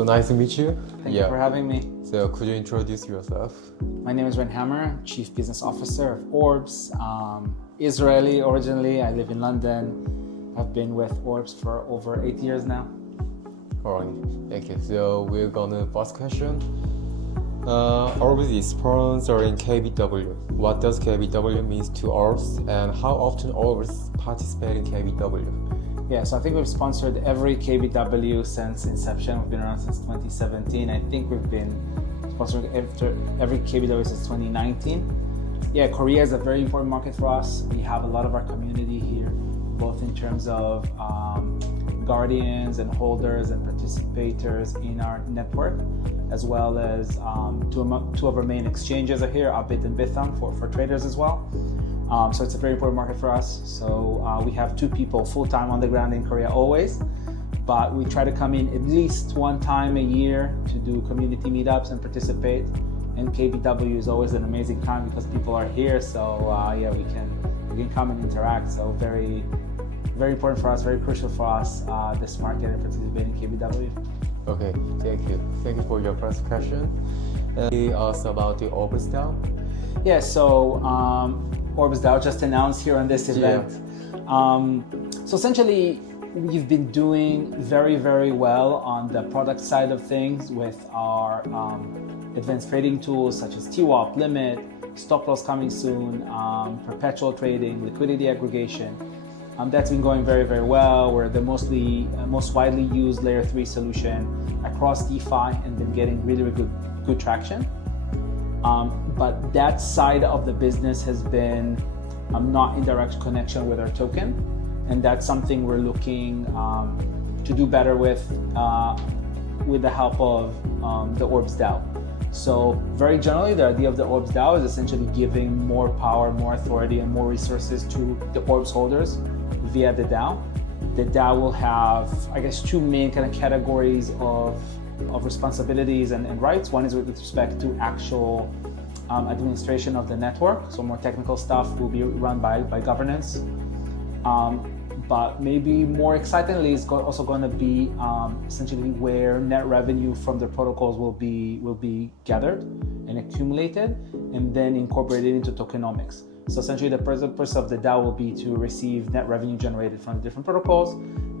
So nice to meet you. Thank you for having me. So could you introduce yourself? My name is RAN Hammer, Chief Business Officer of Orbs. Israeli originally, I live in London. I've been with Orbs for over 8 years now. Alright, thank you. So we're gonna first question. Orbs is sponsoring KBW. What does KBW mean to Orbs, and how often Orbs participate in KBW? Yeah, so I think we've sponsored every KBW since inception. We've been around since 2017. I think we've been sponsoring every KBW since 2019. Yeah, Korea is a very important market for us. We have a lot of our community here, both in terms of guardians and holders and participators in our network, as well as two of our main exchanges are here, Abit and Bitham, for traders as well. So it's a very important market for us. So we have 2 people full-time on the ground in Korea always, but we try to come in at least 1 time a year to do community meetups and participate. And KBW is always an amazing time because people are here. So yeah, we can come and interact. So very, very important for us, very crucial for us, this market, and participating in KBW. Okay, thank you. Thank you for your first question. We asked about the Orbs DAO. Yeah, so Orbs DAO just announced here on this event. Yeah. So essentially, we've been doing very, very well on the product side of things with our advanced trading tools such as TWAP, limit, stop loss coming soon, perpetual trading, liquidity aggregation. That's been going very, very well. We're the most widely used layer 3 solution across DeFi and been getting really, really good traction. But that side of the business has been not in direct connection with our token, and that's something we're looking to do better with the help of the Orbs DAO. So very generally, the idea of the Orbs DAO is essentially giving more power, more authority, and more resources to the Orbs holders via the DAO. The DAO will have, I guess, 2 main kind of categories of responsibilities and rights. One is with respect to actual administration of the network, so more technical stuff will be run by governance. But maybe more excitingly, it's also going to be essentially where net revenue from the protocols will be gathered and accumulated and then incorporated into tokenomics. So essentially, the purpose of the DAO will be to receive net revenue generated from the different protocols,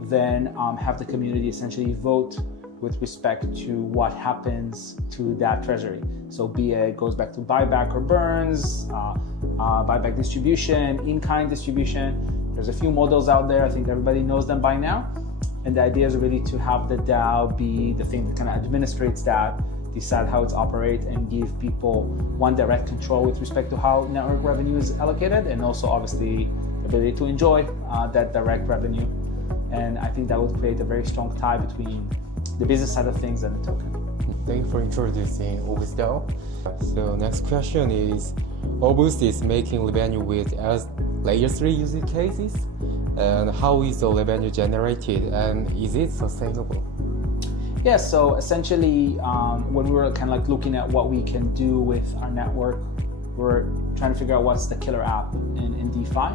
then have the community essentially vote with respect to what happens to that treasury. So be it goes back to buyback or burns, buyback distribution, in-kind distribution. There's a few models out there. I think everybody knows them by now. And the idea is really to have the DAO be the thing that kind of administrates that, decide how it's operates, and give people one direct control with respect to how network revenue is allocated, and also obviously the ability to enjoy that direct revenue. And I think that would create a very strong tie between the business side of things and the token. Thank you for introducing Orbs DAO. So next question is, Orbs is making revenue with as layer 3 use cases, and how is the revenue generated, and is it sustainable? Yeah, so essentially, when we were kind of like looking at what we can do with our network, we're trying to figure out what's the killer app in DeFi,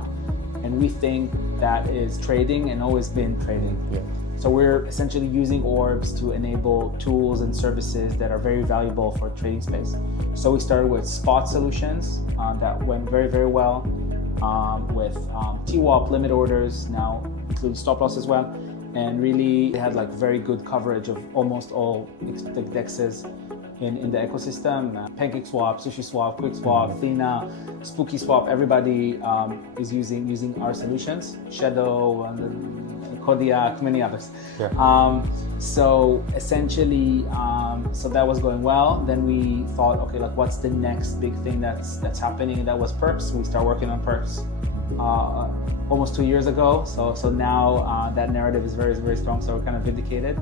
and we think that is trading and always been trading. Yeah. So we're essentially using Orbs to enable tools and services that are very valuable for trading space. So we started with spot solutions that went very, very well, with TWAP, limit orders, now including stop loss as well. And really they had like very good coverage of almost all DEXs in the ecosystem. Pancake Swap, Sushi Swap, Quick Swap, Athena, Spooky Swap, everybody is using our solutions. Shadow, Kodiak, many others. Yeah. So essentially, so that was going well. Then we thought, okay, like what's the next big thing that's happening? And that was perps. We started working on perps almost 2 years ago. So now that narrative is very, very strong. So we're kind of vindicated.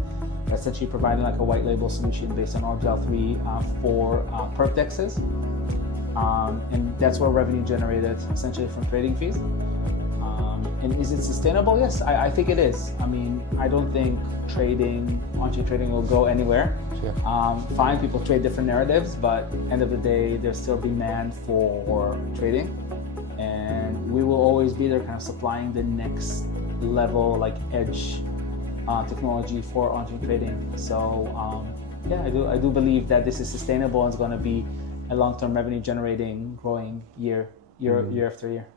We're essentially providing like a white label solution based on Orbs DAO 3 for perp DEXs. And that's where revenue generated essentially from trading fees. And is it sustainable? Yes, I think it is. I mean, I don't think on-chain trading will go anywhere. Sure. Fine, people trade different narratives, but end of the day, there's still demand for trading. And we will always be there kind of supplying the next level, like edge technology for on-chain trading. So yeah, I do believe that this is sustainable and it's going to be a long-term revenue generating, growing year after year.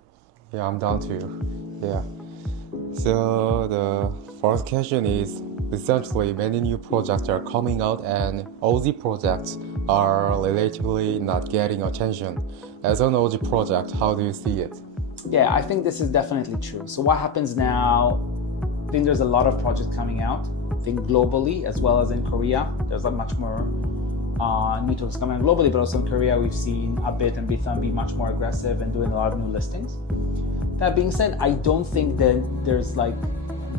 Yeah, I'm down to. Yeah. So the first question is, recently many new projects are coming out and OG projects are relatively not getting attention. As an OG project, how do you see it? Yeah, I think this is definitely true. So what happens now, I think there's a lot of projects coming out. I think globally as well as in Korea, there's like much more new tools coming out globally, but also in Korea we've seen a bit and Bitcoin be much more aggressive and doing a lot of new listings. That being said, I don't think that there's like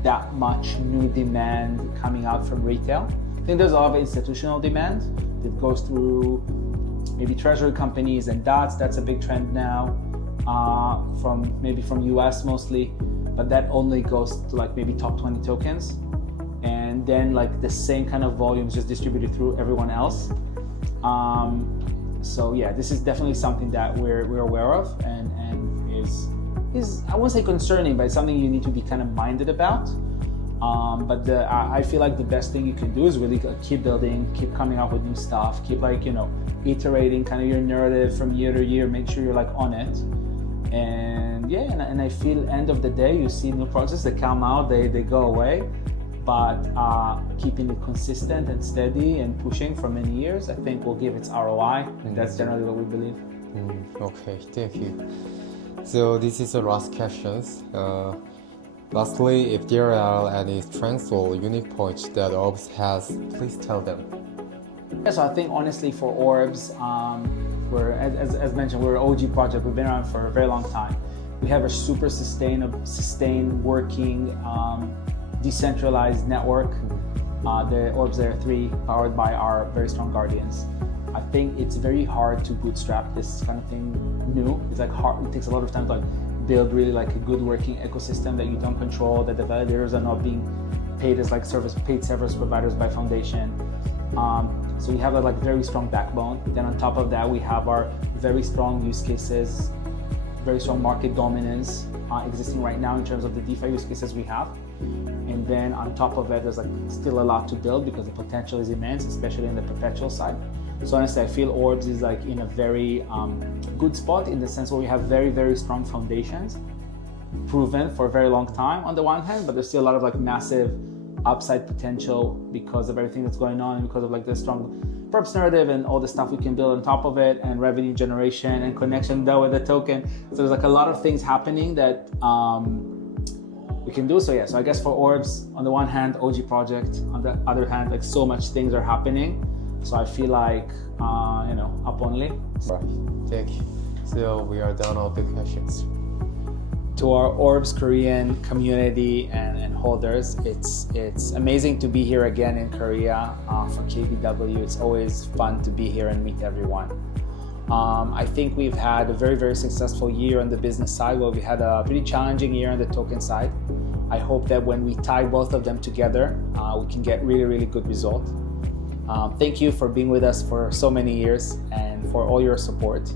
that much new demand coming out from retail. I think there's a lot of institutional demand that goes through maybe treasury companies and that's a big trend now, from US mostly, but that only goes to like maybe top 20 tokens, and then like the same kind of volumes just distributed through everyone else. So yeah, this is definitely something that we're aware of and is I won't say concerning, but it's something you need to be kind of minded about. But I feel like the best thing you can do is really keep building, keep coming up with new stuff, keep like, iterating kind of your narrative from year to year, make sure you're like on it. And yeah, and I feel end of the day, you see new projects that come out, they go away, but keeping it consistent and steady and pushing for many years, I think will give its ROI, and that's generally what we believe. Okay, thank you. So this is the last questions. Lastly, if there are any strengths or unique points that Orbs has, please tell them. Yeah, so I think honestly for Orbs, we're as mentioned, we're an OG project. We've been around for a very long time. We have a super sustained working, decentralized network. The Orbs Layer 3, powered by our very strong guardians. I think it's very hard to bootstrap this kind of thing new. It's like hard. It takes a lot of time to like build really like a good working ecosystem that you don't control, that the validators are not being paid as like paid service providers by foundation. So we have a like very strong backbone. Then on top of that, we have our very strong use cases, very strong market dominance existing right now in terms of the DeFi use cases we have. And then on top of it, there's like still a lot to build because the potential is immense, especially in the perpetual side. So honestly, I feel Orbs is like in a very good spot in the sense where we have very, very strong foundations, proven for a very long time on the one hand, but there's still a lot of like massive upside potential because of everything that's going on, because of like the strong purpose narrative and all the stuff we can build on top of it, and revenue generation and connection there with the token. So there's like a lot of things happening that we can do. So yeah, so I guess for Orbs, on the one hand, OG project, on the other hand, like so much things are happening. So I feel like, up only. Right, thank you. So we are done all the questions. To our Orbs Korean community and holders, it's amazing to be here again in Korea for KBW. It's always fun to be here and meet everyone. I think we've had a very, very successful year on the business side, where we had a pretty challenging year on the token side. I hope that when we tie both of them together, we can get really, really good results. Thank you for being with us for so many years and for all your support.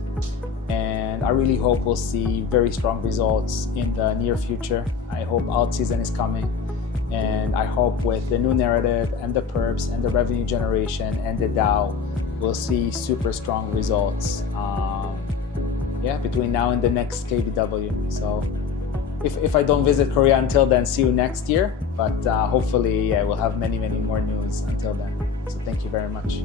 And I really hope we'll see very strong results in the near future. I hope alt season is coming. And I hope with the new narrative and the perps and the revenue generation and the DAO, we'll see super strong results between now and the next KBW. So if I don't visit Korea until then, see you next year. But hopefully, we'll have many, many more news until then. So thank you very much.